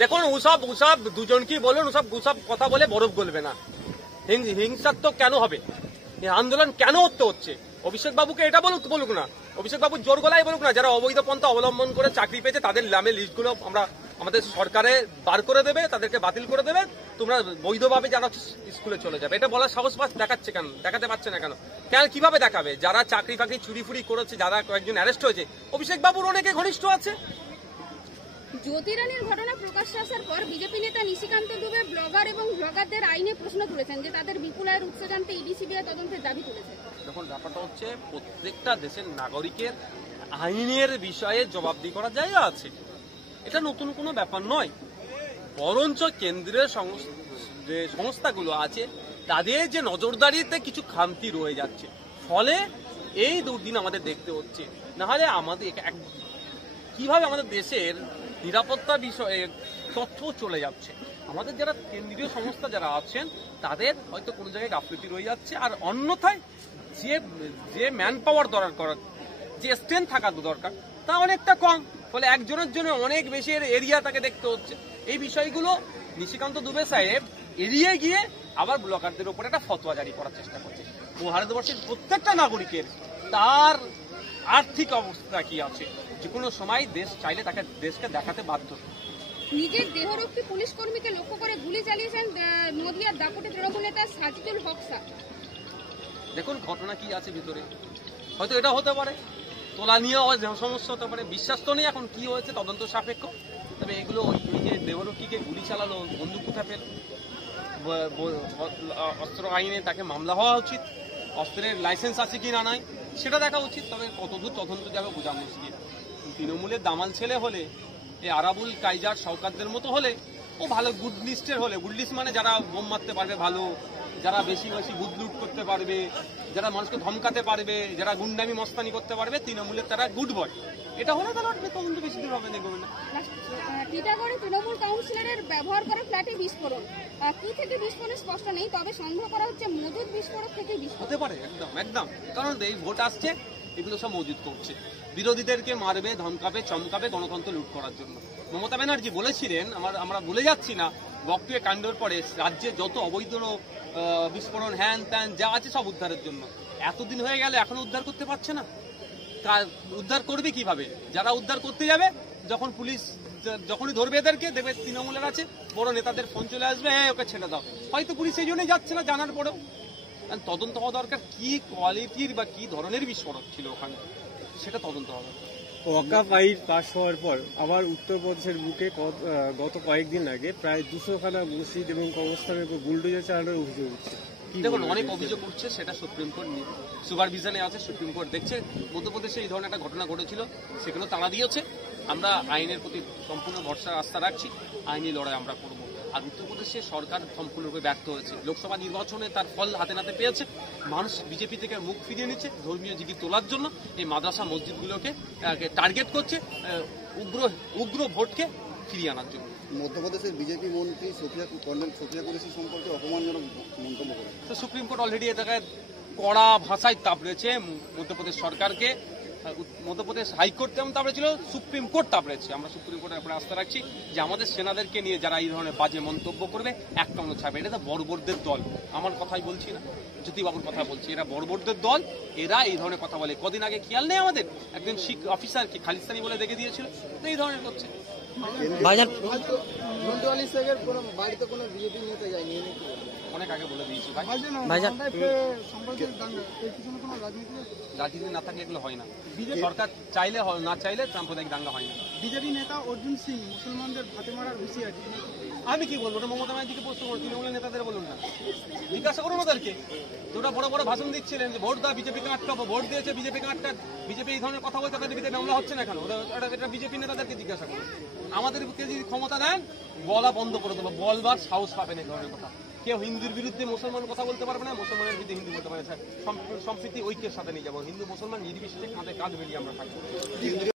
দেখুন ওসব দুজনকেই বলুন, ওসব কথা বলে বরফ গলবে না। হিংসাত্মক কেন হবে, আন্দোলন কেন হচ্ছে? অভিষেক বাবুকে এটা বলুক না, অভিষেক বাবু জোর গলায় বলুক না, যারা অবৈধ পন্থা অবলম্বন করে চাকরি পেয়েছে তাদের নামে লিস্টগুলো আমরা আমাদের সরকারে বার করে দেবে, তাদেরকে বাতিল করে দেবে, তোমরা বৈধভাবে যারা স্কুলে চলে যাবে। এটা বলার সাহস দেখাতে পারছে না কেন? কিভাবে দেখাবে? যারা চাকরি ফাকরি চুরি ফুরি করেছে, যারা কয়েকজন অ্যারেস্ট হয়েছে, অভিষেক বাবুর অনেকে ঘনিষ্ঠ আছে। জ্যোতি রানীর ঘটনা প্রকাশ্যে আসার পর বিজেপি নেতা নিশিকান্ত দুবে ব্লগার এবং ব্লগারদের আইনে প্রশ্ন তুলেছেন যে তাদের বিপুল আয়ের উৎস জানতে ইডি সিবিআই তদন্তের দাবি তুলেছে। দেখুন ব্যাপারটা হচ্ছে, প্রত্যেকটা দেশের নাগরিকের আইনের বিষয়ে জবাবদিহি করার জায়গা আছে, এটা নতুন কোনো ব্যাপার নয়। বরঞ্চ কেন্দ্রের যে সংস্থাগুলো আছে তাদের যে নজরদারিতে কিছু খামতি রয়ে যাচ্ছে, ফলে এই দুর্দিন আমাদের দেখতে হচ্ছে। নাহলে আমাদের কিভাবে আমাদের দেশের নিরাপত্তা বিষয়ে তথ্য চলে যাচ্ছে, আমাদের যারা কেন্দ্রীয় সংস্থা যারা আছেন তাদের হয়তো কোনো জায়গায় গাফিলতি রয়ে যাচ্ছে, আর অন্যথায় যে ম্যান পাওয়ার দরকার, যে স্ট্রেংথ থাকা দরকার তা অনেকটা কম, ফলে একজনের জন্য অনেক বেশি এরিয়া তাকে দেখতে হচ্ছে। এই বিষয়গুলো নিশিকান্ত দুবে সাহেব এড়িয়ে গিয়ে আবার ব্লগারদের উপর একটা ফতোয়া জারি করার চেষ্টা করছে। ভারতবর্ষের প্রত্যেকটা নাগরিকের তার আর্থিক অবস্থা কি আছে, যে কোনো সময় দেশ চাইলে তাকে দেশকে দেখাতে বাধ্য। নিজের দেহরক্ষী পুলিশ কর্মীকে লক্ষ্য করে গুলি চালিয়েছেন নদিয়ার দাপুটে তৃণমূল নেতা সাজিদুল হক শাহ। দেখুন ঘটনা কি আছে ভিতরে, হয়তো এটা হতে পারে, তোলা নিয়েও সমস্যা হতে পারে, বিশ্বাস তো নেই এখন কি হয়েছে, তদন্ত সাপেক্ষ। তবে এগুলো ওই যে দেহরক্ষীকে গুলি চালালো, বন্দুক কোথা পেল, অস্ত্র আইনে তাকে মামলা হওয়া উচিত, অস্ত্রের লাইসেন্স আছে কি না নাই সেটা দেখা উচিত। তবে কতদূর তদন্ত যাবে বোঝা মুশকিল। তৃণমূলের দামাল ছেলে হলে, এই আরাবুল কাইজার সরকারদের মতো হলে ও ভালো গুড লিস্টের হলে, গুড লিস্ট মানে যারা বোম মারতে পারবে ভালো, যারা বেশি বুথ লুট করতে পারবে, যারা মানুষকে ধমকাতে পারবে, যারা গুন্ডামি মস্তানি করতে পারবে, তৃণমূলের তারা গুড বয়। এটা হলে তারা তদন্ত বেশি দূর হবে দেখবে না। টিটাগড়ে তৃণমূল কাউন্সিলরের ব্যবহার করা ফ্ল্যাটে বিস্ফোরণ, কি থেকে বিস্ফোরণ স্পষ্ট নেই, তবে সন্দেহ করা হচ্ছে মজুদ বিস্ফোরক থেকে হতে পারে। একদম কারণ এই ভোট আসছে, এগুলো সব মজুদ করছে, বিরোধীদেরকে মারবে, ধমকাবে, চমকাবে, গণতন্ত্র লুট করার জন্য। মমতা ব্যানার্জি বলেছিলেন, আমরা ভুলে যাচ্ছি না, বকটুয়ে কাণ্ডের পরে রাজ্যে যত অবৈধ বিস্ফোরণ হ্যান ত্যান যা আছে সব উদ্ধারের জন্য। এতদিন হয়ে গেলে এখনো উদ্ধার করতে পারছে না, উদ্ধার করবে কিভাবে? যারা উদ্ধার করতে যাবে, যখন পুলিশ যখনই ধরবে এদেরকে, দেখবে তৃণমূলের আছে বড় নেতাদের ফোন চলে আসবে, হ্যাঁ ওকে ছেড়ে দাও। হয়তো পুলিশ সেই জন্যই যাচ্ছে না, জানার পরেও। তদন্ত হওয়া দরকার, কি কোয়ালিটির বা কি ধরনের বিস্ফোরক ছিল ওখানে, সেটা তদন্ত হবে। ওয়াকাফ আইন পাস হওয়ার পর আবার উত্তরপ্রদেশের বুকে গত কয়েকদিন আগে প্রায় 200খানা মসজিদ এবং কবরস্থানের উপর বুলডোজার চালানোর অভিযোগ উঠছে। দেখুন অনেক অভিযোগ উঠছে, সেটা সুপ্রিম কোর্ট সুপারভিশনে আছে, সুপ্রিম কোর্ট দেখছে। মধ্যপ্রদেশে এই ধরনের একটা ঘটনা ঘটেছিল, সেখানেও তাড়া দিয়েছে। আমরা আইনের প্রতি সম্পূর্ণ ভরসা আস্থা রাখছি, আইনি লড়াই আমরা করব। আর উত্তরপ্রদেশে সরকার সম্পূর্ণরূপে ব্যর্থ হয়েছে, লোকসভা নির্বাচনে তার ফল হাতে নাতে পেয়েছে। মানুষ বিজেপি থেকে মুখ ফিরিয়ে নিচ্ছে ধর্মীয় জিগি তোলার জন্য, এই মাদ্রাসা মসজিদগুলোকে টার্গেট করছে উগ্র ভোটকে ফিরিয়ে আনার জন্য। মধ্যপ্রদেশের বিজেপি মন্ত্রী সোফিয়া কুরেশি সম্পর্কে অপমানজনক মন্তব্য করে তো সুপ্রিম কোর্ট অলরেডি এটাকে কড়া ভাষায় তাপড়েছে মধ্যপ্রদেশ সরকারকে। মধ্যপ্রদেশ হাইকোর্ট যেমন তাপড়েছিল, সুপ্রিম কোর্ট তাপড়েছে। আমরা সুপ্রিম কোর্টের উপরে আস্থা রাখছি যে আমাদের সেনাদেরকে নিয়ে যারা এই ধরনের বাজে মন্তব্য করবে একটা অন্য ছাড়বে। এটা তো বর্বরদের দল, আমার কথাই বলছি না, জ্যোতিবাবুর কথা বলছি। এরা বর্বরদের দল, এরা এই ধরনের কথা বলে। কদিন আগে খেয়াল নেই আমাদের একজন শিখ অফিসারকে খালিস্তানি বলে দেখে দিয়েছিল, তো এই ধরনের করছে। অনেক আগে বলে দিয়েছি ভাই, রাজনীতি না থাকলে এগুলো হয় না। সরকার চাইলে না চাইলে সাম্প্রদায়িক দাঙ্গা হয় না। বিজেপি নেতা অর্জুন সিং মুসলমানদের ভাতে মারার হুঁশিয়ারি। আমি কি বলবো, মমতা ব্যানার্জিকে প্রশ্ন করো, তৃণমূলের নেতাদের বলুন না, জিজ্ঞাসা করুন ওদেরকে। ওরা বড় বড় ভাষণ দিচ্ছিলেন যে ভোট দাও বিজেপিকে আটকাবো, ভোট দিয়েছে বিজেপিকে আটকা, বিজেপি এই ধরনের কথা বলছে, তাদের বিরুদ্ধে মামলা হচ্ছে না কেন? এটা বিজেপি নেতাদেরকে জিজ্ঞাসা করুন। আমাদেরকে যদি ক্ষমতা দেন বলা বন্ধ করে দেবো, বলবার সাহস পাবেন এই ধরনের কথা। কেউ হিন্দুর বিরুদ্ধে মুসলমান কথা বলতে পারবে না, মুসলমানের বিরুদ্ধে হিন্দু বলতে পারে। সম্প্রীতি ঐক্যের সাথে নিয়ে যাবো, হিন্দু মুসলমান নির্বিশেষে কাঁধে কাঁধ মিলিয়ে আমরা থাকবো।